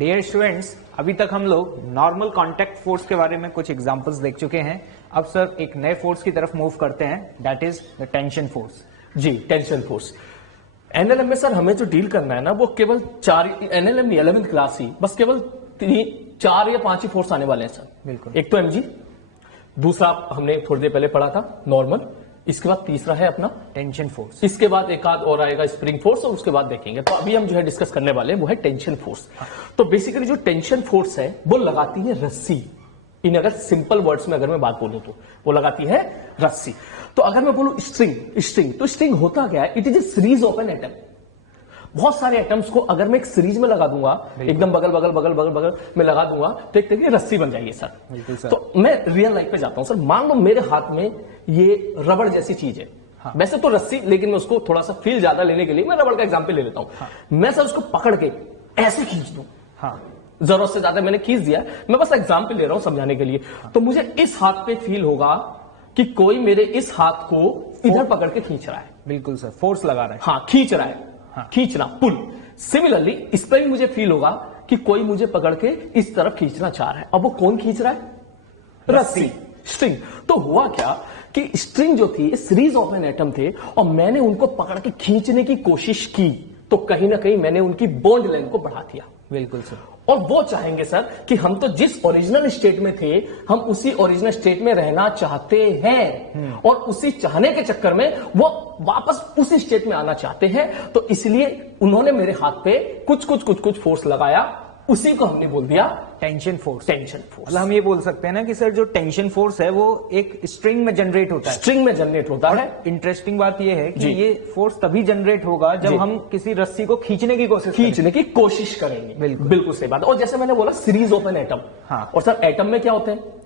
Dear students, अभी तक हम लोग नॉर्मल कांटेक्ट फोर्स के बारे में कुछ एग्जांपल्स देख चुके हैं। अब सर एक नए फोर्स की तरफ मूव करते हैं, that is the tension force. जी, टेंशन फोर्स। एनएलएम में सर हमें जो डील करना है ना, वो केवल 4 एनएलएम नहीं, 11th क्लास ही, बस केवल 4 या 5 ही फोर्स आने वाले हैं सर। बिल्कुल। एक तो एमजी, दूसरा हमने थोड़ी देर पहले पढ़ा था नॉर्मल, इसके बाद तीसरा है अपना टेंशन फोर्स। इसके बाद एक आध और आएगा स्प्रिंग फोर्स, और उसके बाद देखेंगे। तो अभी हम जो है डिस्कस करने वाले हैं वो है टेंशन फोर्स। तो बेसिकली जो टेंशन फोर्स है वो लगाती है रस्सी। इन अगर सिंपल वर्ड्स में अगर मैं बात बोलूं तो वो लगाती है रस्सी। तो अगर मैं बोलूं स्ट्रिंग तो स्ट्रिंग होता क्या है? It is a series of an atom. बहुत सारे एटम्स को अगर मैं एक सीरीज में लगा दूंगा, एकदम बगल बगल बगल बगल बगल में लगा दूंगा, तो एक तरीके रस्सी बन जाएगी सर। तो मैं रियल लाइफ पे जाता हूं सर। मान लो मेरे हाथ में ये रबड़ जैसी चीज है। हाँ। वैसे तो रस्सी, लेकिन मैं उसको थोड़ा सा फील ज्यादा लेने के लिए मैं रबड़ का एग्जाम्पल ले लेता हूं। हाँ। मैं सर उसको पकड़ के ऐसे खींच दूं। हाँ। जरूरत से ज्यादा मैंने खींच दिया, मैं बस एग्जाम्पल ले रहा हूं समझाने के लिए। हाँ। तो मुझे इस हाथ पे फील होगा कि कोई मेरे इस हाथ को इधर पकड़ के खींच रहा है। बिल्कुल सर, फोर्स लगा रहा है। हाँ, खींच रहा है। हाँ। खींचना, पुल। सिमिलरली इस पर भी मुझे फील होगा कि कोई मुझे पकड़ के इस तरफ खींचना चाह रहा है। अब वो कौन खींच रहा है? रस्सी, स्ट्रिंग। तो हुआ क्या कि स्ट्रिंग जो थी सीरीज ऑफ एन एटम थे, और मैंने उनको पकड़ के खींचने की कोशिश की, तो कहीं ना कहीं मैंने उनकी बॉन्ड लेंथ को बढ़ा दिया। बिल्कुल सर। और वो चाहेंगे सर कि हम तो जिस ओरिजिनल स्टेट में थे, हम उसी ओरिजिनल स्टेट में रहना चाहते हैं, और उसी चाहने के चक्कर में वो वापस उसी स्टेट में आना चाहते हैं। तो इसलिए उन्होंने मेरे हाथ पे कुछ फोर्स लगाया, उसी को हमने बोल दिया टेंशन फोर्स। Tension force. मतलब हम ये बोल सकते हैं ना कि सर जो टेंशन फोर्स है वो एक स्ट्रिंग में जनरेट होता है। स्ट्रिंग में जनरेट होता है। इंटरेस्टिंग बात ये है कि ये फोर्स तभी जनरेट होगा जब हम किसी रस्सी को खींचने की कोशिश करेंगे। बिल्कुल सही बात है। और जैसे मैंने बोला सीरीज ऑफ एन एटम। हाँ। और सर एटम में क्या होते हैं?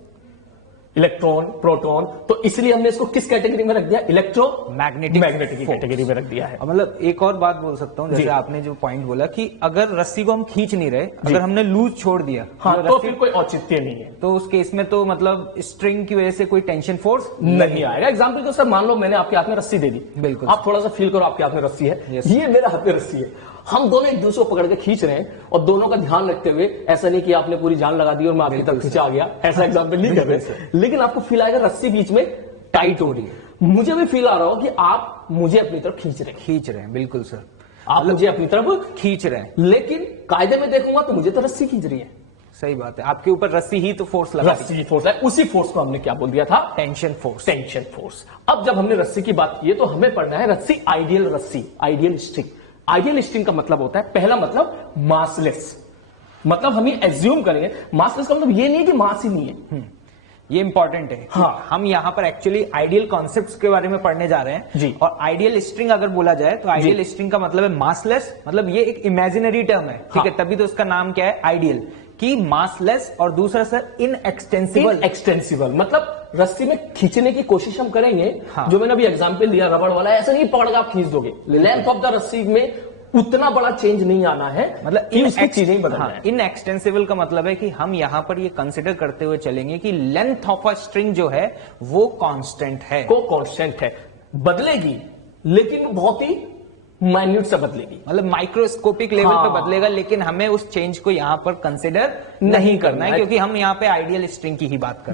Electron, proton. तो इसलिए हमने इसको किस कैटेगरी में रख दिया? इलेक्ट्रोमैग्नेटिक कैटेगरी में रख दिया है। मतलब एक और बात बोल सकता हूँ, जैसे आपने जो पॉइंट बोला कि अगर रस्सी को हम खींच नहीं रहे, अगर हमने लूज छोड़ दिया, हाँ, तो फिर कोई औचित्य नहीं है। तो उस केस में तो मतलब स्ट्रिंग की वजह से कोई टेंशन फोर्स नहीं आएगा। एग्जाम्पल के सर मान लो मैंने आपके हाथ में रस्सी दे दी। बिल्कुल। आप थोड़ा सा फील करो, आपके हाथ में रस्सी है, ये मेरे हाथ में रस्सी है, हम दोनों एक दूसरे को पकड़ के खींच रहे हैं, और दोनों का ध्यान रखते हुए, ऐसा नहीं कि आपने पूरी जान लगा दी और मैं आपकी तरफ खींचा आ गया, ऐसा एग्जांपल नहीं कर रहे, लेकिन आपको फील आएगा रस्सी बीच में टाइट हो रही है। मुझे भी फील आ रहा हो कि आप मुझे अपनी तरफ खींच रहे हैं। बिल्कुल सर, आप मुझे अपनी तरफ खींच रहे हैं, लेकिन कायदे में देखूंगा तो मुझे तो रस्सी खींच रही है। सही बात है, आपके ऊपर रस्सी ही तो फोर्स लगा, रस्सी फोर्स है। उसी फोर्स को हमने क्या बोल दिया था? Tension force. अब जब हमने रस्सी की बात की है तो हमें पढ़ना है रस्सी, आइडियल स्ट्रिंग। आइडियल स्ट्रिंग का मतलब होता है, पहला मतलब मासलेस। मतलब हम ये एज्यूम करेंगे, मासलेस का मतलब ये नहीं है कि मास ही नहीं है। ये इंपॉर्टेंट है। हाँ। हम यहाँ पर एक्चुअली आइडियल कॉन्सेप्ट्स के बारे में पढ़ने जा रहे हैं जी। और आइडियल स्ट्रिंग अगर बोला जाए तो आइडियल स्ट्रिंग का मतलब है मासलेस। मतलब ये एक इमेजिनरी टर्म है, ठीक है, तभी तो इसका नाम क्या है? आइडियल। कि मासलेस, और दूसरा सर इनएक्सटेंसिबल। मतलब रस्सी में खींचने की कोशिश हम करेंगे। हाँ। जो मैंने अभी एग्जांपल दिया रबड़ वाला, ऐसा नहीं पकड़ के आप खींच दोगे। लेंथ ऑफ द रस्सी में उतना बड़ा चेंज नहीं आना है, मतलब चीजें बदलना है। इनएक्सटेंसिबल का मतलब है कि हम यहां पर ये कंसिडर करते हुए चलेंगे कि लेंथ ऑफ अ स्ट्रिंग जो है वो कांस्टेंट है, बदलेगी, लेकिन बहुत ही माइन्यूट से बदलेगी, मतलब माइक्रोस्कोपिक लेवल पे बदलेगा, लेकिन हमें उस चेंज को यहां पर कंसिडर नहीं करना है, क्योंकि हम यहां पे आइडियल स्ट्रिंग की ही बात कर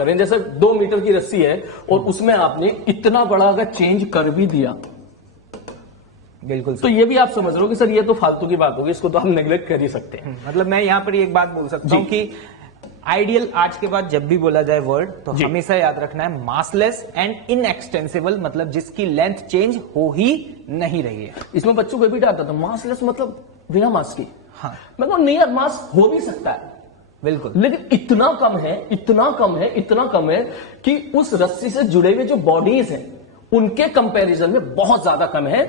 रहे हैं। जैसे 2 मीटर की रस्सी है और उसमें आपने इतना बड़ा अगर चेंज कर भी दिया, बिल्कुल, तो ये भी आप समझ रहे हो कि सर ये तो फालतू की बात होगी, इसको तो हम नेग्लेक्ट कर ही सकते हैं। मतलब मैं यहां पर एक बात बोल सकता हूं कि आइडियल आज के बाद जब भी बोला जाए वर्ड, तो हमेशा याद रखना है मासलेस एंड इनएक्सटेंसिबल, मतलब जिसकी लेंथ चेंज हो ही नहीं रही है। इसमें बच्चों को भी आता था मासलेस मतलब बिना मास की। हाँ, मतलब नियर मास हो भी सकता है, बिल्कुल, लेकिन इतना कम है कि उस रस्सी से जुड़े हुए जो बॉडीज हैं उनके कंपैरिजन में बहुत ज्यादा कम है,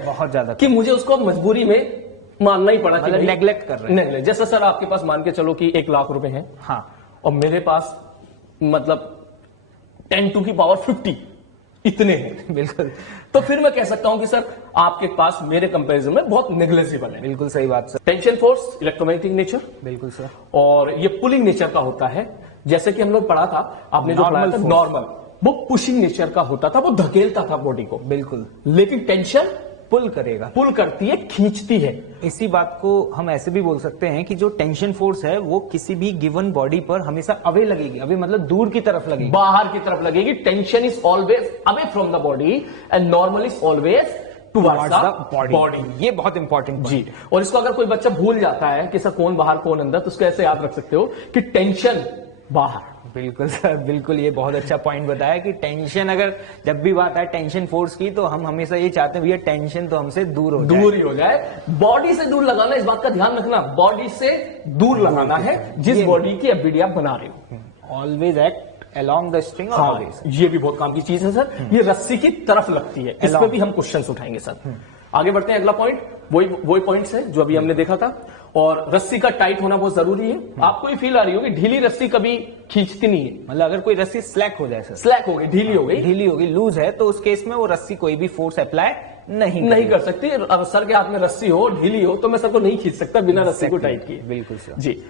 कि मुझे उसको मजबूरी में मानना ही पड़ा, मतलब नेग्लेक्ट कर रहे हैं। जैसे सर आपके पास मान के चलो कि 1 लाख रुपए हैं। हाँ। और मेरे पास मतलब 10⁻50 इतने हैं। बिल्कुल। तो फिर मैं कह सकता हूं कि सर आपके पास मेरे कंपैरिजन में बहुत नेग्लेजिबल है। बिल्कुल सही बात sir. Tension force electromagnetic nature. बिल्कुल सर। और ये पुलिंग नेचर का होता है, जैसे कि हम लोग पढ़ा था, आपने जो पढ़ा था नॉर्मल, वो पुशिंग नेचर का होता था, वो धकेलता था बॉडी को। बिल्कुल। लेकिन टेंशन पुल करेगा, पुल करती है, खींचती है। इसी बात को हम ऐसे भी बोल सकते हैं कि जो टेंशन फोर्स है वो किसी भी गिवन बॉडी पर हमेशा अवे लगेगी, अवे मतलब दूर की तरफ लगेगी, बाहर की तरफ लगेगी। Tension is always away from the body and normal is always towards the body. ये बहुत इंपॉर्टेंट जी। और इसको अगर कोई बच्चा भूल जाता है कि सर कौन बाहर कौन अंदर, तो उसको ऐसे याद रख सकते हो कि टेंशन बाहर। बिल्कुल सर, बिल्कुल, ये बहुत अच्छा पॉइंट बताया कि टेंशन, अगर जब भी बात आए टेंशन फोर्स की तो हम हमेशा ये चाहते हैं भैया टेंशन तो हमसे दूर ही हो जाए। बॉडी से दूर लगाना, इस बात का ध्यान रखना, बॉडी से दूर लगाना है जिस बॉडी की एफबीडी आप बना रहे हो। Always act along the string. हाँ, ये भी बहुत काम की चीज है सर। ये रस्सी की तरफ लगती है, इस पे भी हम क्वेश्चन उठाएंगे सर। आगे बढ़ते हैं, अगला पॉइंट वही पॉइंट्स है जो अभी हमने देखा था। और रस्सी का टाइट होना बहुत जरूरी है। आपको ये फील आ रही होगी ढीली रस्सी कभी खींचती नहीं है, मतलब अगर कोई रस्सी स्लैक हो जाए सर, स्लैक हो गई, ढीली हो गई, लूज है, तो उस केस में वो रस्सी कोई भी फोर्स अप्लाई नहीं कर सकती। अब सर के हाथ में रस्सी हो, ढीली हो, तो मैं सर को नहीं खींच सकता बिना रस्सी को टाइट किए। बिल्कुल सर जी।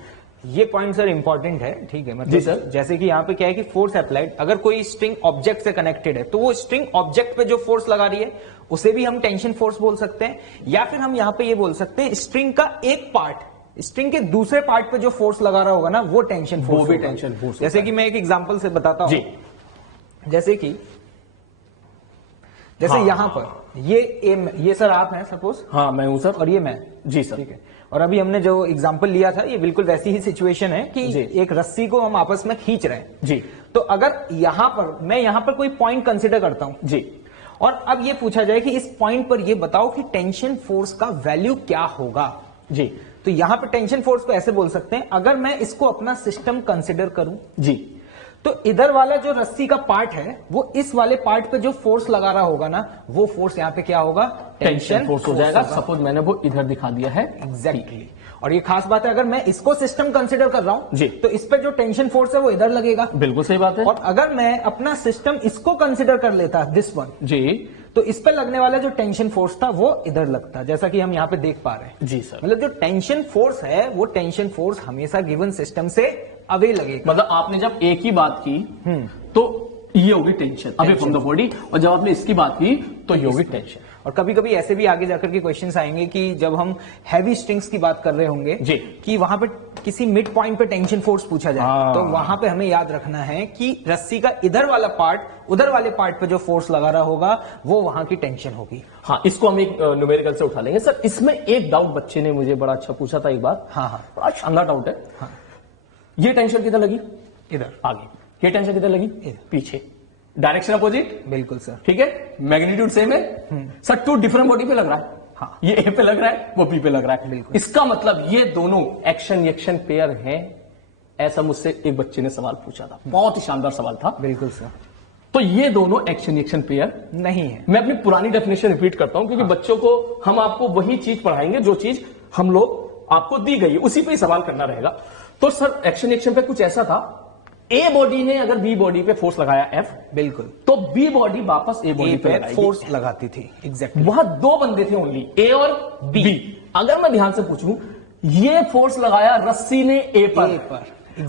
ये पॉइंट सर इंपॉर्टेंट है, ठीक है। मतलब जी सर। जैसे कि यहाँ पे क्या है कि फोर्स अप्लाइड, अगर कोई स्ट्रिंग ऑब्जेक्ट से कनेक्टेड है तो वो स्ट्रिंग ऑब्जेक्ट पे जो फोर्स लगा रही है उसे भी हम टेंशन फोर्स बोल सकते हैं, या फिर हम यहाँ पे ये बोल सकते हैं स्ट्रिंग का एक पार्ट स्ट्रिंग के दूसरे पार्ट पे जो फोर्स लगा रहा होगा ना वो टेंशन फोर्स, वो भी टेंशन फोर्स। जैसे कि मैं एक एग्जांपल से बताता हूं, जैसे कि यहां पर ये सर आप हैं सपोज, हाँ मैं हूं सर, और ये मैं, जी सर, ठीक है। और अभी हमने जो एग्जांपल लिया था ये बिल्कुल वैसी ही सिचुएशन है कि एक रस्सी को हम आपस में खींच रहे हैं जी। तो अगर मैं यहां पर कोई पॉइंट कंसिडर करता हूं जी, और अब ये पूछा जाए कि इस पॉइंट पर ये बताओ कि टेंशन फोर्स का वैल्यू क्या होगा जी, तो यहां पर टेंशन फोर्स को ऐसे बोल सकते हैं, अगर मैं इसको अपना सिस्टम कंसिडर करूं जी, तो इधर वाला जो रस्सी का पार्ट है वो इस वाले पार्ट पे जो फोर्स लगा रहा होगा ना वो फोर्स यहाँ पे क्या होगा, टेंशन फोर्स हो जाएगा। सपोज मैंने वो इधर दिखा दिया है, एग्जैक्टली। और ये खास बात है, अगर मैं इसको सिस्टम कंसिडर कर रहा हूं जी तो इस पे जो टेंशन फोर्स है वो इधर लगेगा। बिल्कुल सही बात है। और अगर मैं अपना सिस्टम इसको कंसिडर कर लेता दिस वन जी, तो इस पे लगने वाला जो टेंशन फोर्स था वो इधर लगता, जैसा कि हम यहाँ पे देख पा रहे हैं। जी सर, मतलब जो टेंशन फोर्स है वो टेंशन फोर्स हमेशा गिवन सिस्टम से अवे लगेगा। मतलब आपने जब एक ही बात की तो ये होगी tension away from the body, और जब आपने इसकी बात की तो ये होगी टेंशन। और कभी कभी ऐसे भी आगे जाकर के क्वेश्चंस आएंगे कि जब हम हैवी स्ट्रिंग्स की बात कर रहे होंगे जी, कि वहां पे किसी मिड पॉइंट पे टेंशन फोर्स पूछा जाए, तो वहां पे हमें याद रखना है कि रस्सी का इधर वाला पार्ट उधर वाले पार्ट पे जो फोर्स लगा रहा होगा वो वहां की टेंशन होगी। हाँ, इसको हम एक न्यूमेरिकल से उठा लेंगे सर। इसमें एक डाउट बच्चे ने मुझे बड़ा अच्छा पूछा था एक बार, हाँ, बड़ा शानदार डाउट है। हाँ। ये टेंशन किधर लगी, इधर आगे, ये टेंशन किधर लगी, पीछे, डायरेक्शन अपोजिट, बिल्कुल सर, ठीक है, मैग्नीट्यूड सेम है सर, टू डिफरेंट बॉडी पे लग रहा है। हाँ, ये ए पे लग रहा है, वो बी पे लग रहा है। बिल्कुल। इसका मतलब ये दोनों एक्शन रिएक्शन पेयर हैं, ऐसा मुझसे एक बच्चे ने सवाल पूछा था, बहुत ही शानदार सवाल था। बिल्कुल सर। तो ये दोनों एक्शन रिएक्शन पेयर नहीं है। मैं अपनी पुरानी डेफिनेशन रिपीट करता हूं क्योंकि बच्चों को हम आपको वही चीज पढ़ाएंगे जो चीज हम लोग आपको दी गई, उसी पे सवाल करना रहेगा। तो सर एक्शन रिएक्शन पे कुछ ऐसा था, ए बॉडी ने अगर बी बॉडी पे फोर्स लगाया एफ, बिल्कुल, तो बी बॉडी वापस ए बॉडी पे फोर्स लगाती थी। एग्जैक्टली। वहां दो बंदे थे ओनली, ए और बी। अगर मैं ध्यान से पूछूं, ये फोर्स लगाया रस्सी ने ए पर,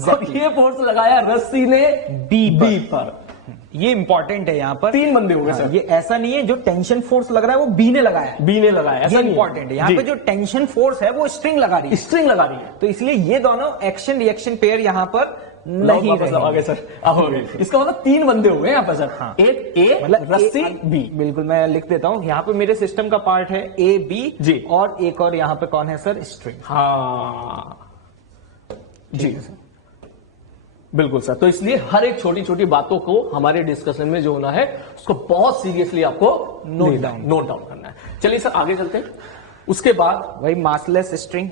और ये फोर्स लगाया रस्सी ने बी पर। ये इंपॉर्टेंट है, यहाँ पर तीन बंदे हो गए सर। ये ऐसा नहीं है जो टेंशन फोर्स लग रहा है वो बी ने लगाया, ऐसा इंपॉर्टेंट है। यहाँ पे जो टेंशन फोर्स है वो स्ट्रिंग लगा रही है, तो इसलिए ये दोनों एक्शन रिएक्शन पेयर यहाँ पर नहीं आगे सर, इसका मतलब तीन बंदे हो गए यहाँ पर सर। हाँ। एक ए मतलब रस्सी बी। बिल्कुल, मैं लिख देता हूँ, यहाँ पे मेरे सिस्टम का पार्ट है ए बी जी, और एक और यहाँ पे कौन है सर, स्ट्रिंग। हाँ जी बिल्कुल सर। तो इसलिए हर एक छोटी छोटी बातों को हमारे डिस्कशन में जो होना है उसको बहुत सीरियसली आपको नोट डाउन करना है। चलिए सर आगे चलते हैं। उसके बाद वही मासलेस स्ट्रिंग,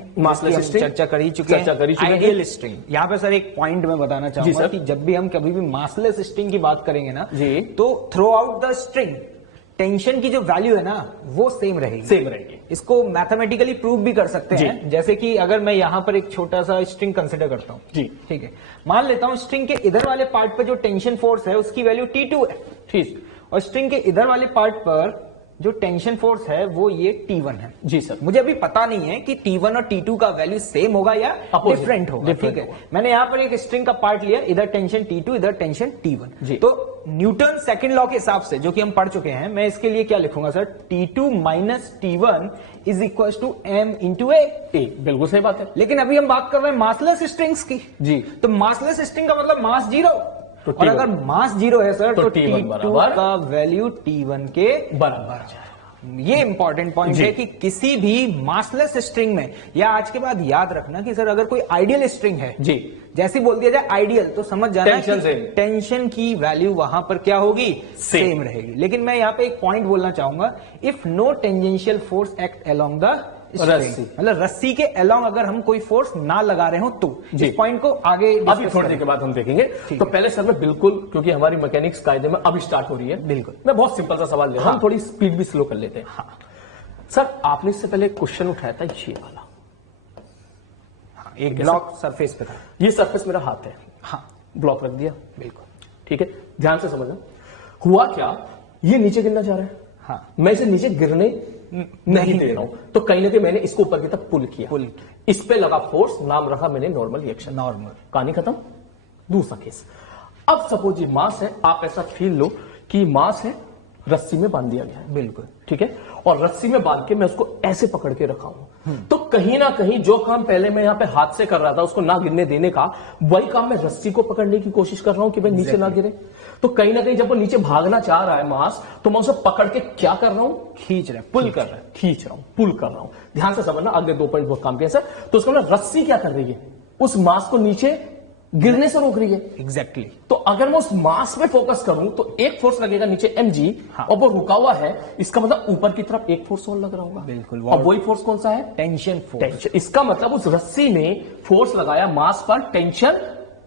चर्चा कर ही चुके हैं। आइडियल स्ट्रिंग, यहाँ पे सर एक पॉइंट मैं बताना चाहूंगा कि जब भी हम कभी भी मासलेस स्ट्रिंग की बात करेंगे ना जी, तो through out the string tension की जो वैल्यू है ना वो सेम रहेगी। इसको मैथमेटिकली प्रूव भी कर सकते हैं, जैसे कि अगर मैं यहाँ पर एक छोटा सा स्ट्रिंग कंसिडर करता हूँ जी, ठीक है, मान लेता हूँ स्ट्रिंग के इधर वाले पार्ट पर जो टेंशन फोर्स है उसकी वैल्यू T2 है, ठीक, और स्ट्रिंग के इधर वाले पार्ट पर जो टेंशन फोर्स है वो ये T1 है। जी सर। मुझे अभी पता नहीं है कि T1 और T2 का वैल्यू सेम होगा या डिफरेंट होगा, ठीक है। मैंने यहाँ पर एक स्ट्रिंग का पार्ट लिया, इधर टेंशन T2 इधर टेंशन T1। तो न्यूटन सेकंड लॉ के हिसाब से जो कि हम पढ़ चुके हैं, मैं इसके लिए क्या लिखूंगा sir, T2 minus T1 is equal to M into A. बिल्कुल सही बात है। लेकिन अभी हम बात कर रहे हैं मासलेस स्ट्रिंग्स की। जी। तो मासलेस स्ट्रिंग का मतलब मास जीरो, और अगर मास जीरो है सर तो T2 का वैल्यू T1 के बराबर। ये इंपॉर्टेंट पॉइंट है कि किसी भी मासलेस स्ट्रिंग में, या आज के बाद याद रखना कि सर अगर कोई आइडियल स्ट्रिंग है, जी, जैसे बोल दिया जाए आइडियल, तो समझ जाना टेंशन की वैल्यू वहां पर क्या होगी, सेम रहेगी। लेकिन मैं यहाँ पे एक पॉइंट बोलना चाहूंगा, if no tangential force act along the रस्सी, मतलब रस्सी के अलोंग अगर हम कोई फोर्स ना लगा रहे हो तो। इस पॉइंट को आगे अभी थोड़ी देर के बाद हम देखेंगे। तो पहले सर मैं बिल्कुल, क्योंकि हमारी मैकेनिक्स कायदे में अभी स्टार्ट हो रही है, बिल्कुल मैं बहुत सिंपल सा सवाल ले रहा हूं, हम थोड़ी स्पीड भी स्लो कर लेते हैं। हाँ। सर आपने इससे पहले क्वेश्चन उठाया था ये वाला, एक ब्लॉक सरफेस पे था, ये सरफेस मेरा हाथ है, हाँ, ब्लॉक रख दिया, बिल्कुल ठीक है, ध्यान से समझना। हुआ क्या, ये नीचे गिरना चाह रहा है, हाँ, मैं इसे नीचे गिरने नहीं दे रहा हूं, तो कहीं ना कहीं मैंने इसको ऊपर की तरफ पुल किया, इस पे लगा फोर्स, नाम रखा मैंने नॉर्मल रिएक्शन, नॉर्मल, कहानी खत्म। दूसरा केस, अब सपोज ये मास है, आप ऐसा फील लो कि मास है, रस्सी में बांध दिया गया है, बिल्कुल ठीक है, और रस्सी में बांध के मैं उसको ऐसे पकड़ के रखा हूं, तो कहीं ना कहीं जो काम पहले मैं यहां पे हाथ से कर रहा था, उसको ना गिरने देने का, वही काम मैं रस्सी को पकड़ने की कोशिश कर रहा हूं कि भाई नीचे ना गिरे। तो कहीं ना कहीं जब वो नीचे भागना चाह रहा है मास, तो मैं उसे पकड़ के क्या कर रहा हूं, खींच रहा है, पुल कर रहा है, खींच रहा हूं, पुल कर रहा हूं। ध्यान से समझना, अगले 2 पॉइंट बहुत काम किया सर। तो उसका मतलब रस्सी क्या कर रही है, उस मास को नीचे गिरने से रोक रही है। एग्जैक्टली। तो अगर मैं उस मास पे फोकस करूं तो एक फोर्स लगेगा नीचे mg, हाँ, और वो रुका हुआ है, इसका मतलब ऊपर की तरफ एक फोर्स और लग रहा होगा, बिल्कुल। और वही फोर्स कौन सा है, टेंशन फोर्स। टेंशन, इसका मतलब उस रस्सी ने फोर्स लगाया मास पर, टेंशन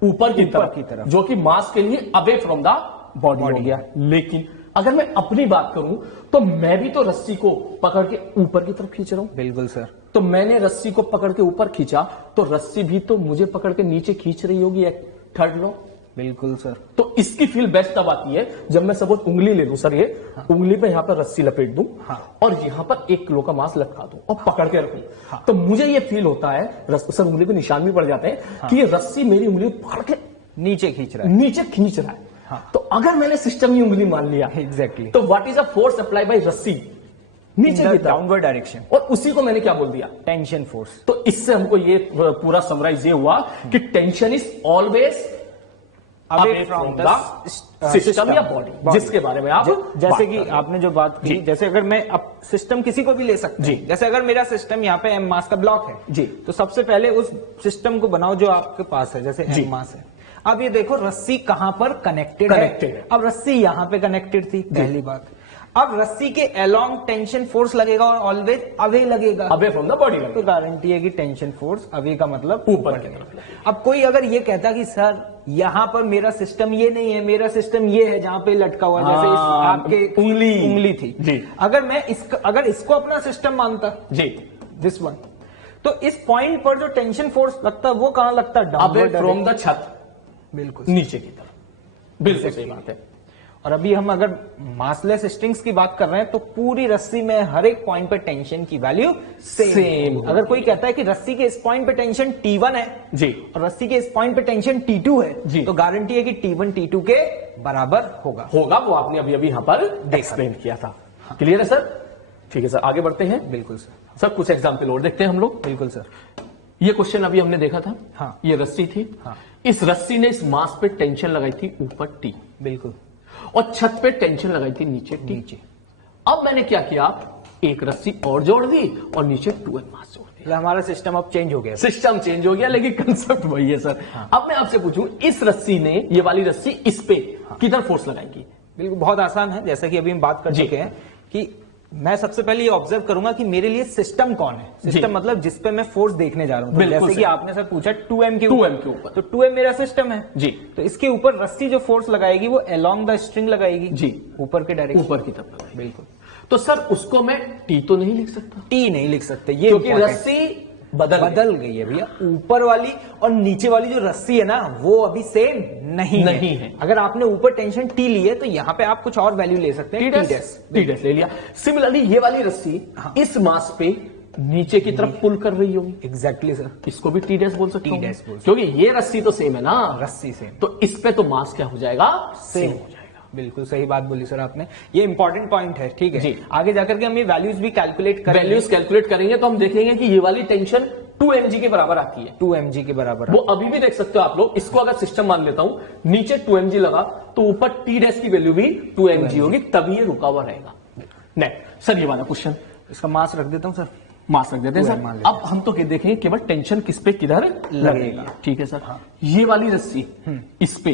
ऊपर की तरफ, जो कि मास के लिए अवे फ्रॉम द बॉडी हो गया। लेकिन अगर मैं अपनी बात करूं तो मैं भी तो रस्सी को पकड़ के ऊपर की तरफ खींच रहा हूं, बिल्कुल सर। तो मैंने रस्सी को पकड़ के ऊपर खींचा, तो रस्सी भी तो मुझे पकड़ के नीचे खींच रही होगी, थर्ड लॉ, बिल्कुल सर। तो इसकी फील बेस्ट तब आती है जब मैं सपोज उंगली ले लूं, सर ये हाँ, उंगली पे यहां पर रस्सी लपेट दूं, हाँ, और यहां पर 1 किलो का मास लटका दूं और पकड़ के रखूं, हाँ, तो मुझे ये फील होता है, सर उंगली पे निशान भी पड़ जाते हैं, हाँ, कि ये रस्सी मेरी उंगली पकड़ के नीचे खींच रहा है, नीचे खींच रहा है। हाँ, तो अगर मैंने सिस्टम की उंगली मान लिया, एग्जैक्टली, तो what is a force apply bye रस्सी, नीचे की डाउनवर्ड डायरेक्शन, और उसी को मैंने क्या बोल दिया, टेंशन फोर्स। तो इससे हमको ये पूरा समराइज ये हुआ कि tension is always away from the system या बॉडी, जिसके बारे में आप जैसे कि आपने जो बात की, जैसे अगर मैं अब सिस्टम किसी को भी ले सकते हैं, जैसे अगर मेरा सिस्टम यहाँ पे m मास का ब्लॉक है जी, तो सबसे पहले उस सिस्टम को बनाओ जो आपके पास है, जैसे m मास है। अब ये देखो रस्सी कहां पर कनेक्टेड है, अब रस्सी यहां पे कनेक्टेड थी, पहली बात। अब रस्सी के अलोंग टेंशन फोर्स लगेगा और ऑलवेज अवे लगेगा, अवे फ्रॉम द बॉडी, तो गारंटी है कि टेंशन फोर्स अवे का मतलब ऊपर की तरफ। अब कोई अगर ये कहता कि सर यहां पर मेरा सिस्टम ये नहीं है, मेरा सिस्टम ये है जहां पे लटका हुआ, जैसे आपके उंगली थी जी, अगर मैं अगर इसको अपना सिस्टम मानता जी, दिस वन, तो इस पॉइंट पर जो टेंशन फोर्स लगता है वो कहां लगता है, डाउनवर्ड फ्रॉम द छत, बिल्कुल नीचे की तरफ, बिल्कुल सही बात है। और अभी हम अगर मासलेस स्ट्रिंग्स की बात कर रहे हैं तो पूरी रस्सी में हर एक पॉइंट पे टेंशन की वैल्यू सेम। अगर कोई कहता है कि रस्सी के इस पॉइंट पे टेंशन T1 है जी, और रस्सी के इस पॉइंट पे टेंशन T2 है जी, तो गारंटी है कि T1 T2 के बराबर होगा। वो आपने अभी अभी यहां पर एक्सप्लेन किया था। क्लियर है सर? ठीक है सर, आगे बढ़ते हैं। बिल्कुल सर। सर कुछ एग्जाम्पल और देखते हैं हम लोग। बिल्कुल सर। ये क्वेश्चन अभी हमने देखा था, हाँ, ये रस्सी थी, हाँ, इस रस्सी ने इस मास पे टेंशन लगाई थी ऊपर T, बिल्कुल, और छत पे टेंशन लगाई थी नीचे नीचे। अब मैंने क्या किया, एक रस्सी और जोड़ दी और नीचे 2m मास जोड़ दिया, हमारा सिस्टम अब चेंज हो गया, सिस्टम चेंज हो गया, लेकिन कंसेप्ट वही है सर। हाँ। अब मैं आपसे पूछूं, इस रस्सी ने, ये वाली रस्सी इस पे किधर फोर्स लगाएगी? बिल्कुल बहुत आसान है, जैसा कि अभी हम बात कर चुके हैं कि मैं सबसे पहले ये ऑब्जर्व करूंगा कि मेरे लिए सिस्टम कौन है, सिस्टम मतलब जिस पे मैं फोर्स देखने जा रहा हूं। तो जैसे कि आपने सर पूछा 2m के ऊपर, तो 2m मेरा सिस्टम है जी, तो इसके ऊपर रस्सी जो फोर्स लगाएगी वो अलोंग द स्ट्रिंग लगाएगी जी, ऊपर के डायरेक्शन, ऊपर की तरफ, बिल्कुल। तो सर उसको मैं T तो नहीं लिख सकता, T नहीं लिख सकते, ये क्योंकि रस्सी बदल गई है भैया। ऊपर वाली और नीचे वाली जो रस्सी है ना वो अभी सेम नहीं है। अगर आपने ऊपर टेंशन टी ली है तो यहाँ पे आप कुछ और वैल्यू ले सकते हैं, टी डैश ले लिया। सिमिलरली ये वाली रस्सी इस मास पे नीचे की तरफ पुल कर रही होगी। एग्जैक्टली सर, इसको भी टी डैश बोल सकते हैं, क्योंकि ये रस्सी तो सेम है ना, रस्सी सेम, तो इस पे तो मास क्या हो जाएगा, सेम हो जाएगा। बिल्कुल सही बात बोली सर आपने, ये इंपॉर्टेंट पॉइंट है। ठीक है जी, आगे जाकर के हम ये वैल्यूज भी कैलकुलेट करेंगे तो हम देखेंगे कि ये वाली टेंशन 2 mg के बराबर आती है। 2 mg के बराबर, वो अभी भी देख सकते हो आप लोग। इसको अगर सिस्टम मान लेता हूं, नीचे 2 mg लगा तो ऊपर टी डैश की वैल्यू भी 2 mg होगी, तभी ये रुका हुआ रहेगा। नेक्स्ट सर, ये वाला क्वेश्चन, इसका मास रख देता हूं सर, मास रख देते हैं सर। अब हम तो देखेंगे केवल टेंशन किस पे किधर लगेगा। ठीक है सर, हाँ। ये वाली रस्सी इस पे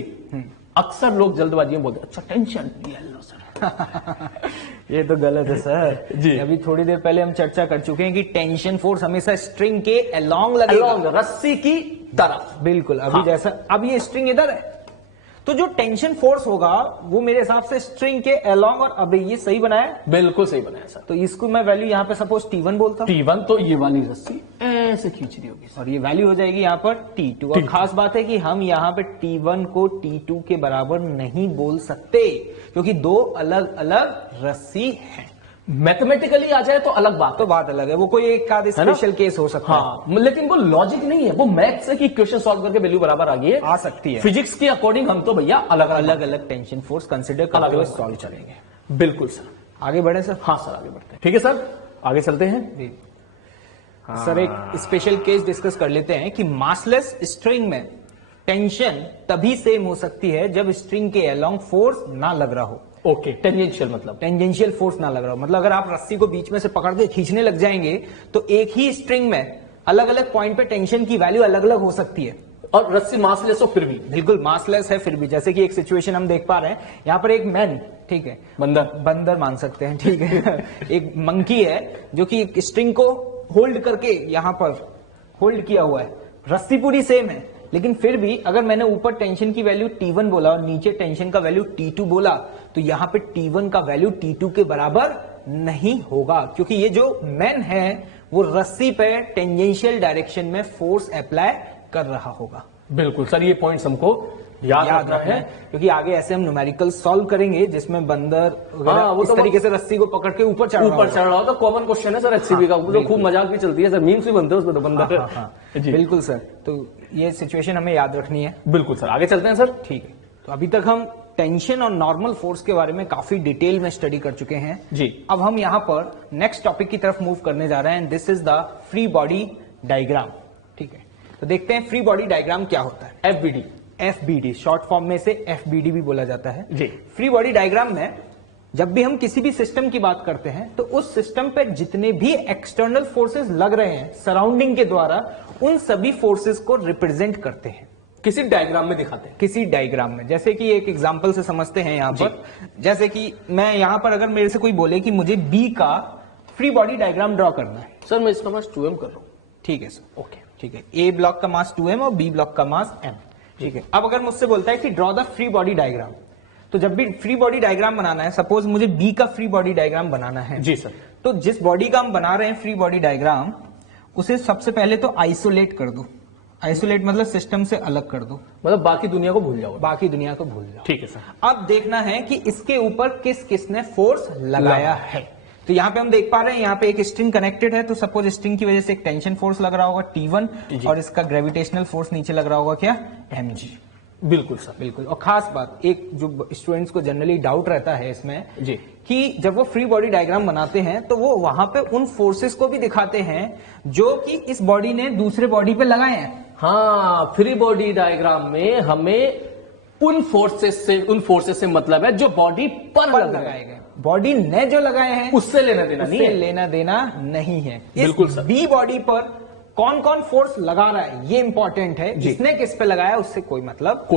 अक्सर लोग जल्दबाजी में बोलते हैं अच्छा टेंशन लो सर। ये तो गलत है सर जी। अभी थोड़ी देर पहले हम चर्चा कर चुके हैं कि टेंशन फोर्स हमेशा स्ट्रिंग के अलोंग लगेगा, रस्सी की तरफ। बिल्कुल, अभी हाँ। जैसा अब ये स्ट्रिंग इधर है तो जो टेंशन फोर्स होगा वो मेरे हिसाब से स्ट्रिंग के अलोंग, और अबे ये सही बनाया, बिल्कुल सही बनाया सर। तो इसको मैं वैल्यू यहाँ पे सपोज T1 बोलता हूँ। T1 तो ये वाली रस्सी ऐसे खींच रही होगी और ये वैल्यू हो जाएगी यहाँ पर T2। और खास बात है कि हम यहाँ पे T1 को T2 के बराबर नहीं बोल सकते क्योंकि दो अलग अलग रस्सी है। मैथमेटिकली आ जाए तो अलग बात, तो बात अलग है, वो कोई एक आध स्पेशल केस हो सकता है, लेकिन वो लॉजिक नहीं है, वो मैथ से कि इक्वेशन सॉल्व करके वैल्यू बराबर आ सकती है। फिजिक्स के अकॉर्डिंग हम तो भैया अलग अलग टेंशन फोर्स कंसिडर करते हुए सॉल्व चलेंगे। बिल्कुल सर, आगे बढ़े सर। हाँ सर, आगे बढ़ते हैं। ठीक है सर, आगे चलते हैं जी। सर एक स्पेशल केस डिस्कस कर लेते हैं कि मासलेस स्ट्रिंग में टेंशन तभी सेम हो सकती है जब स्ट्रिंग के अलोंग फोर्स ना लग रहा हो। ओके, टेंजेंशियल मतलब टेंजेंशियल फोर्स ना लग रहा हो, मतलब अगर आप रस्सी को बीच में से पकड़ के खींचने लग जाएंगे तो एक ही स्ट्रिंग में अलग अलग पॉइंट पे टेंशन की वैल्यू अलग अलग हो सकती है। और रस्सी मासलेस हो फिर भी, बिल्कुल मासलेस है फिर भी, जैसे कि एक सिचुएशन हम देख पा रहे हैं यहाँ पर, एक मैन, ठीक है, बंदर मान सकते हैं, ठीक है, एक मंकी है जो कि एक स्ट्रिंग को होल्ड करके यहाँ पर होल्ड किया हुआ है। रस्सी पूरी सेम है लेकिन फिर भी अगर मैंने ऊपर टेंशन की वैल्यू T1 बोला और नीचे टेंशन का वैल्यू T2 बोला तो यहाँ पे T1 का वैल्यू T2 के बराबर नहीं होगा क्योंकि ये जो मैन है वो रस्सी पे टेंजेंशियल डायरेक्शन में फोर्स अप्लाई कर रहा होगा। बिल्कुल सर, ये पॉइंट्स हमको याद रखना है क्योंकि आगे ऐसे हम न्यूमेरिकल सॉल्व करेंगे जिसमें बंदर वो इस तरीके से रस्सी को पकड़ के ऊपर चढ़ रहा होगा। कॉमन क्वेश्चन है सर एचसीबी का, तो खूब मजाक भी चलती है सर, मीम्स भी बनते हैं उसमें तो बंदर। बिल्कुल सर, तो ये सिचुएशन हमें याद रखनी है। बिल्कुल सर, आगे चलते हैं सर। ठीक है, तो अभी तक हम टेंशन और नॉर्मल फोर्स के बारे में काफी डिटेल में स्टडी कर चुके हैं जी। अब हम यहाँ पर नेक्स्ट टॉपिक की तरफ मूव करने जा रहे हैं, this is the free body diagram. ठीक है, तो देखते हैं फ्री बॉडी डायग्राम क्या होता है। एफबीडी शॉर्ट फॉर्म में से एफबीडी भी बोला जाता है जी। फ्री बॉडी डायग्राम में जब भी हम किसी भी सिस्टम की बात करते हैं तो उस सिस्टम पे जितने भी एक्सटर्नल फोर्सेस लग रहे हैं सराउंडिंग के द्वारा, उन सभी फोर्सेस को रिप्रेजेंट करते हैं, किसी डायग्राम में दिखाते हैं, किसी डायग्राम में। जैसे कि एक एग्जांपल से समझते हैं यहां पर, जैसे कि मैं यहां पर अगर मेरे से कोई बोले कि मुझे बी का फ्री बॉडी डायग्राम ड्रॉ करना है, सर मैं इसका मास 2m कर रहा हूं। ठीक है सर, ओके, ठीक है, ए ब्लॉक का मास 2m और बी ब्लॉक का मास m। ठीक है, अब अगर मुझसे बोलता है कि draw the free body diagram, तो जब भी फ्री बॉडी डायग्राम बनाना है, सपोज मुझे बी का फ्री बॉडी डायग्राम बनाना है जी सर, तो जिस बॉडी का हम बना रहे हैं फ्री बॉडी डायग्राम, उसे सबसे पहले तो आइसोलेट कर दो। आइसोलेट मतलब सिस्टम से अलग कर दो, मतलब बाकी दुनिया को भूल जाओ, बाकी दुनिया को भूल जाओ। ठीक है सर, अब देखना है कि इसके ऊपर किस किसने फोर्स लगाया है। तो यहाँ पे हम देख पा रहे हैं यहाँ पे एक स्ट्रिंग कनेक्टेड है, तो सपोज स्ट्रिंग की वजह से एक टेंशन फोर्स लग रहा होगा T1 और इसका ग्रेविटेशनल फोर्स नीचे लग रहा होगा क्या, mg। बिल्कुल सर, बिल्कुल। और खास बात, एक जो स्टूडेंट्स को जनरली डाउट रहता है इसमें जी, कि जब वो फ्री बॉडी डायग्राम बनाते हैं तो वो वहां पे उन फोर्सेस को भी दिखाते हैं जो कि इस बॉडी ने दूसरे बॉडी पे लगाए हैं। हाँ, फ्री बॉडी डायग्राम में हमें उन फोर्सेस से मतलब है जो बॉडी पर लगाए गए, बॉडी ने जो लगाए हैं उससे लेना देना नहीं है, लेना देना नहीं है। बिल्कुल सर, बी बॉडी पर कौन कौन फोर्स लगा रहा है ये इंपॉर्टेंट है, जिसने किस पे लगाया उससे कोई मतलब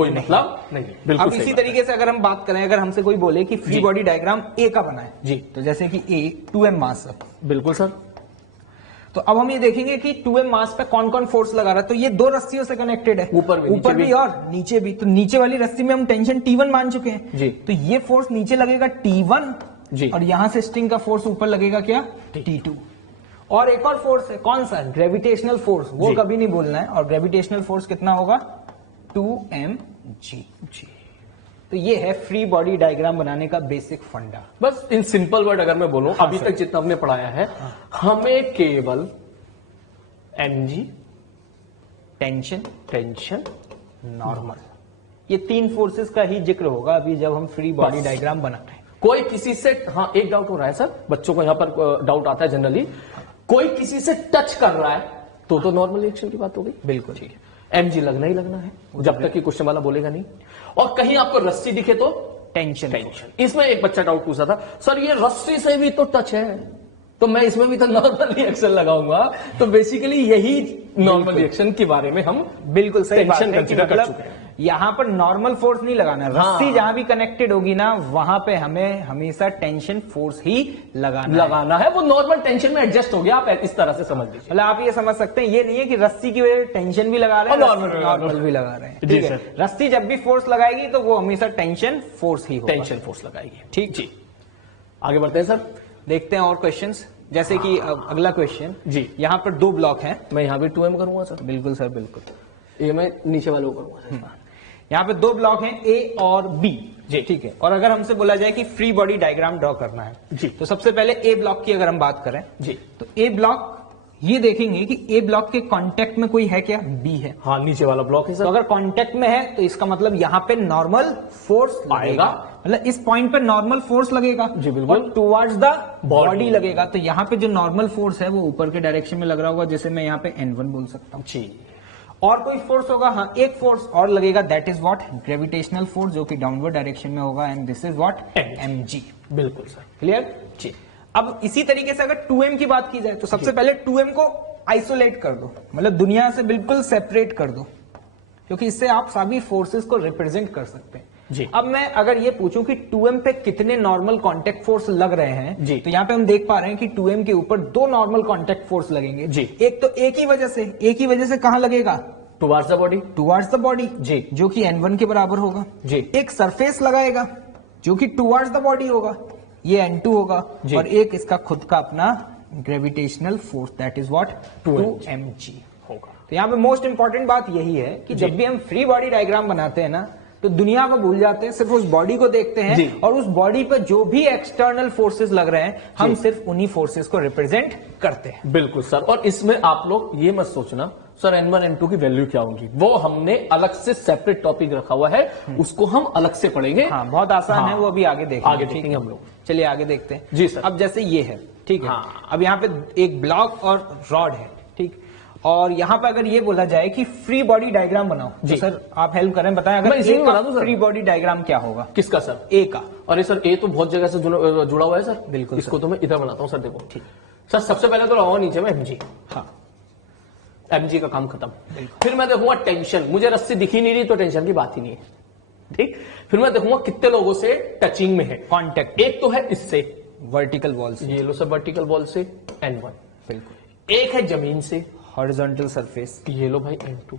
नहीं। बिल्कुल। अब इसी तरीके से अगर हम बात करें, अगर हमसे कोई बोले कि फ्री बॉडी डायग्राम ए का बना है जी, तो जैसे कि ए 2m मास है, बिल्कुल सर, तो अब हम ये देखेंगे कि 2m मास पे कौन कौन फोर्स लगा रहा है। तो ये दो रस्सियों से कनेक्टेड है, ऊपर भी और नीचे भी। तो नीचे वाली रस्सी में हम टेंशन T1 मान चुके हैं जी, तो ये फोर्स नीचे लगेगा T1 जी, और यहां से स्ट्रिंग का फोर्स ऊपर लगेगा क्या, T2। और एक और फोर्स है, कौन सा? ग्रेविटेशनल फोर्स, वो जी। कभी नहीं बोलना है। और ग्रेविटेशनल फोर्स कितना होगा? 2mg। तो ये है फ्री बॉडी डायग्राम बनाने का बेसिक फंडा। बस इन सिंपल वर्ड अगर मैं बोलूं, अभी सर। तक जितना हमने पढ़ाया है, हमें केवल mg, टेंशन, नॉर्मल, ये 3 फोर्सेस का ही जिक्र होगा अभी जब हम फ्री बॉडी बस। डायग्राम बना रहे हैं। कोई किसी से, हाँ एक डाउट हो रहा है सर, बच्चों को यहां पर डाउट आता है जनरली, कोई किसी से टच कर रहा है तो नॉर्मल रिएक्शन की बात हो गई। बिल्कुल ठीक है, mg लगना ही लगना है जब तक कि क्वेश्चन वाला बोलेगा नहीं। और कहीं आपको रस्सी दिखे तो टेंशन। इसमें एक बच्चा डाउट पूछा था, सर ये रस्सी से भी तो टच है, तो मैं इसमें भी तो नॉर्मल रिएक्शन लगाऊंगा। तो बेसिकली यही नॉर्मल रिएक्शन के बारे में हम बिल्कुल सही बात टेंशन है कि कंसीडर कर मतलब चुके हैं। यहाँ पर नॉर्मल फोर्स नहीं लगाना है। रस्सी हाँ। जहां भी कनेक्टेड होगी ना, वहां पे हमें हमेशा टेंशन फोर्स ही लगाना है। वो नॉर्मल टेंशन में एडजस्ट हो गया, आप इस तरह से समझ लीजिए। मतलब आप ये समझ सकते हैं, ये नहीं है कि रस्सी की वजह से टेंशन भी लगा रहे हैं, और नॉर्मल भी लगा रहे हैं। जी ठीक है, सर। रस्सी जब भी फोर्स लगाएगी तो वो हमेशा टेंशन फोर्स ही होगा। टेंशन फोर्स लगाएगी। ठीक जी, आगे बढ़ते हैं सर। देखते हैं और क्वेश्चंस, जैसे कि अगला क्वेश्चन जी। यहाँ पर 2 ब्लॉक हैं। मैं यहाँ भी 2m करूंगा सर, बिल्कुल सर, बिल्कुल। ये मैं नीचे वाले को करूंगा। यहाँ पे 2 ब्लॉक हैं, ए और बी। जी। ठीक है, और अगर हमसे बोला जाए कि फ्री बॉडी डायग्राम ड्रॉ करना है, जी। तो सबसे पहले ए ब्लॉक की अगर हम बात करें, जी। तो ए ब्लॉक ये देखेंगे कि ए ब्लॉक के कांटेक्ट में कोई है क्या? बी है। हाँ, नीचे वाला ब्लॉक है तो सर। अगर कांटेक्ट में है तो इसका मतलब यहाँ पे नॉर्मल फोर्स आएगा। मतलब इस पॉइंट पे नॉर्मल फोर्स लगेगा। जी, बिल्कुल। टुवर्ड्स द बॉडी बॉडी लगेगा। तो यहाँ पे जो नॉर्मल फोर्स है वो ऊपर के डायरेक्शन में लग रहा होगा, जैसे मैं यहाँ पे N1 बोल सकता हूँ। जी। और कोई फोर्स होगा, हाँ एक फोर्स और लगेगा, that is what? Gravitational force, जो कि डाउनवर्ड डायरेक्शन में होगा, and this is what? mg। बिल्कुल सर। क्लियर? जी। अब इसी तरीके से अगर 2m की बात की जाए तो सबसे पहले 2m को आइसोलेट कर दो, मतलब दुनिया से बिल्कुल सेपरेट कर दो, क्योंकि इससे आप सभी फोर्सेस को रिप्रेजेंट कर सकते हैं। जी। अब मैं अगर ये पूछूं कि 2m पे कितने नॉर्मल कांटेक्ट फोर्स लग रहे हैं, जी। तो यहाँ पे हम देख पा रहे हैं कि 2m के ऊपर 2 नॉर्मल कांटेक्ट फोर्स लगेंगे। जी। एक तो एक ही वजह से कहां लगेगा? Towards the body. Towards the body, जी। जो कि N1 के बराबर होगा। जी। एक सरफेस लगाएगा जो कि टुवर्ड्स द बॉडी होगा, ये N2 होगा। जी। और एक इसका खुद का अपना gravitational force, that is what? 2mg होगा। तो यहाँ पे मोस्ट इंपॉर्टेंट बात यही है कि जब भी हम फ्री बॉडी डायग्राम बनाते हैं ना, तो दुनिया को भूल जाते हैं, सिर्फ उस बॉडी को देखते हैं। जी। और उस बॉडी पर जो भी एक्सटर्नल फोर्सेस लग रहे हैं, हम सिर्फ उन्हीं फोर्सेस को रिप्रेजेंट करते हैं। बिल्कुल सर। और इसमें आप लोग ये मत सोचना सर N1 N2 की वैल्यू क्या होगी, वो हमने अलग से सेपरेट टॉपिक रखा हुआ है, उसको हम अलग से पढ़ेंगे। हाँ, बहुत आसान हाँ। है, वो अभी आगे देखेंगे। आगे ठीक देखेंगे है? हम लोग। चलिए आगे देखते हैं। जी सर। अब जैसे ये है, ठीक है। हाँ। अब यहाँ पे एक ब्लॉक और रॉड है, ठीक। और यहाँ पे अगर ये बोला जाए कि फ्री बॉडी डायग्राम बनाओ, तो जी। सर आप हेल्प करें, बताएं अगर मैं इसी में बता दूं सर। फ्री बॉडी डायग्राम क्या होगा? किसका सर? ए का। अरे सर, ए तो बहुत जगह से जुड़ा हुआ है सर। बिल्कुल इसको तो मैं इधर बनाता हूँ सर, देखो। ठीक सर, सबसे पहले तो लगाऊंगा नीचे में mg। हाँ, mg का काम खत्म। फिर मैं देखूंगा टेंशन, मुझे रस्सी दिखी नहीं रही तो टेंशन की बात ही नहीं है। ठीक। फिर मैं देखूंगा कितने लोगों से टचिंग में है, कॉन्टेक्ट। एक तो है इससे, वर्टिकल वॉल से। ये लो सर, वर्टिकल वॉल से N1। बिल्कुल। एक है जमीन से, हॉरिजॉन्टल सरफेस। ये लो भाई N2।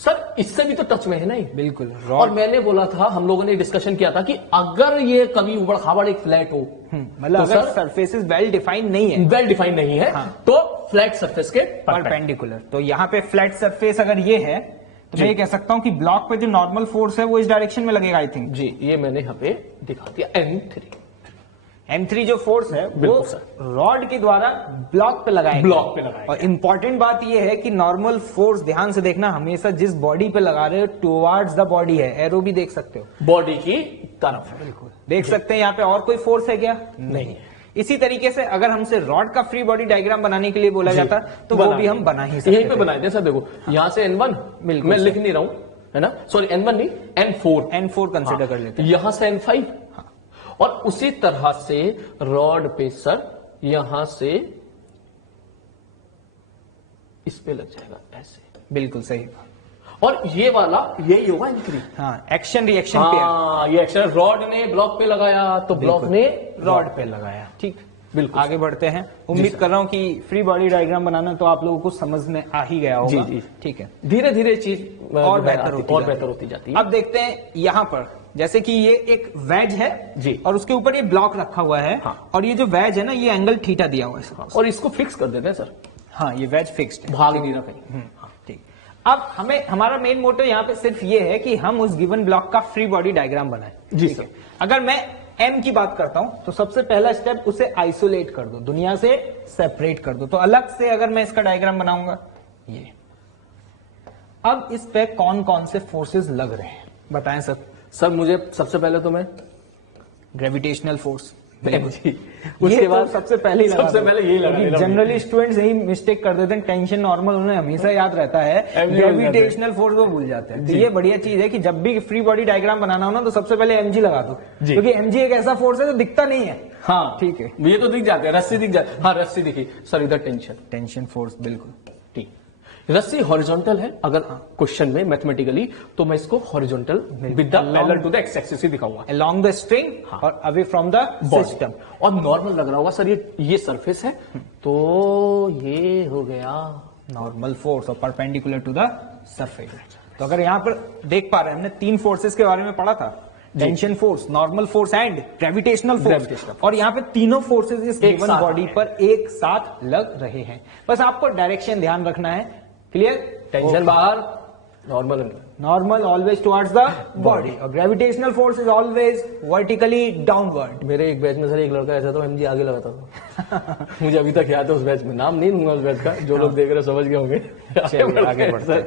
सर इससे भी तो टच में है नहीं। बिल्कुल। और मैंने बोला था, हम लोगों ने डिस्कशन किया था कि अगर ये कभी उबड़ खाबड़ एक फ्लैट हो, मतलब तो अगर सर सरफेसेस वेल डिफाइंड नहीं है, वेल डिफाइंड नहीं है, हाँ। तो फ्लैट सरफेस के परपेंडिकुलर, तो यहाँ पे फ्लैट सरफेस अगर ये है, तो मैं ये कह सकता हूँ कि ब्लॉक पे जो नॉर्मल फोर्स है वो इस डायरेक्शन में लगेगा, आई थिंक। जी, ये मैंने यहाँ पे दिखा दिया N3। M3 जो फोर्स है वो बिल्कुल सर। रॉड के द्वारा ब्लॉक पे लगाएगा। ब्लॉक पे लगाएगा। और इंपॉर्टेंट बात ये है कि नॉर्मल फोर्स, ध्यान से देखना, हमेशा जिस बॉडी पे लगा रहे हो टुवर्ड्स द बॉडी है। एरो भी देख सकते हो, बॉडी की तरफ है। बिल्कुल देख सकते हैं। यहाँ पे और कोई फोर्स है क्या? नहीं। इसी तरीके से अगर हमसे रॉड का फ्री बॉडी डायग्राम बनाने के लिए बोला जाता तो वो भी हम बना ही सकते यहीं पे बनाए थे सर। देखो यहाँ से N1, बिल्कुल मैं सर। लिख नहीं रहा हूं, है ना, सॉरी N1 नहीं, N4। N4 कंसिडर कर लेते हैं। यहां से N5। और उसी तरह से रॉड पे सर यहां से इस पे लग जाएगा ऐसे। बिल्कुल सही। और ये वाला यही होगा N3। हाँ, एक्शन रिएक्शन हाँ, ये एक्शन रॉड ने ब्लॉक पे लगाया तो ब्लॉक ने रॉड पे लगाया, ठीक। बिल्कुल आगे बढ़ते हैं। उम्मीद कर रहा हूँ कि फ्री बॉडी डायग्राम बनाना तो आप लोगों को समझ में आ ही गया होगा। जी। ठीक है, धीरे धीरे चीज और बेहतर होती जाती है। अब देखते हैं यहाँ पर, जैसे कि ये एक वेज है जी, और उसके ऊपर ये ब्लॉक रखा हुआ है। हाँ। और ये जो वेज है ना, ये एंगल थीटा दिया हुआ है और इसको फिक्स कर देते हैं सर। हाँ, ये वेज फिक्स्ड है, भाग नहीं रहा कहीं। ठीक। अब हमारा मेन मोटो यहाँ पे सिर्फ ये है कि हम उस गिवन ब्लॉक का फ्री बॉडी डायग्राम बनाएं। जी ठीक सर। है। अगर मैं एम की बात करता हूं तो सबसे पहला स्टेप उसे आइसोलेट कर दो, दुनिया से सेपरेट कर दो। तो अलग से अगर मैं इसका डायग्राम बनाऊंगा, ये अब इस पे कौन कौन से फोर्सेस लग रहे हैं बताएं सर। सर मुझे सबसे पहले तो मैं ग्रेविटेशनल फोर्स, उसके बाद सबसे पहले यही लगा। जनरली स्टूडेंट्स यही मिस्टेक कर देते हैं, टेंशन नॉर्मल उन्हें हमेशा याद रहता है, ग्रेविटेशनल फोर्स वो भूल जाते हैं। तो ये बढ़िया चीज है कि जब भी फ्री बॉडी डायग्राम बनाना हो ना, तो सबसे पहले एमजी लगा दो, क्योंकि एमजी एक ऐसा फोर्स है जो दिखता नहीं है। हाँ ठीक है, ये तो दिख जाते हैं, रस्सी दिख जाती है। हाँ रस्सी दिखी सर, इधर टेंशन फोर्स, बिल्कुल ठीक। रस्सी हॉरिजॉन्टल है अगर क्वेश्चन में मैथमेटिकली, तो मैं इसको horizontal with the parallel to the X axis ही दिखाऊंगा, अलोंग द स्ट्रिंग और अवे फ्रॉम द सिस्टम। और नॉर्मल लग रहा होगा सर, ये सरफेस है, तो ये हो गया नॉर्मल फोर्स और परपेंडिकुलर टू द सरफेस। तो अगर यहां पर देख पा रहे हैं, हमने 3 फोर्सेस के बारे में पढ़ा था, tension force, normal force and gravitational force. और यहाँ पे तीनों फोर्सेस इस गिवन बॉडी पर एक साथ लग रहे हैं। बस आपको डायरेक्शन ध्यान रखना है। क्लियर? टेंशन बाहर, normal always towards the body, और gravitational force is always vertically downward. मेरे एक बैच में सर एक लड़का ऐसा था, एमजी आगे लगाता था। मुझे अभी तक याद है उस बैच में, नाम नहीं लूंगा उस बैच का, जो लोग देख रहे समझ गए होंगे। आगे बढ़ते हैं।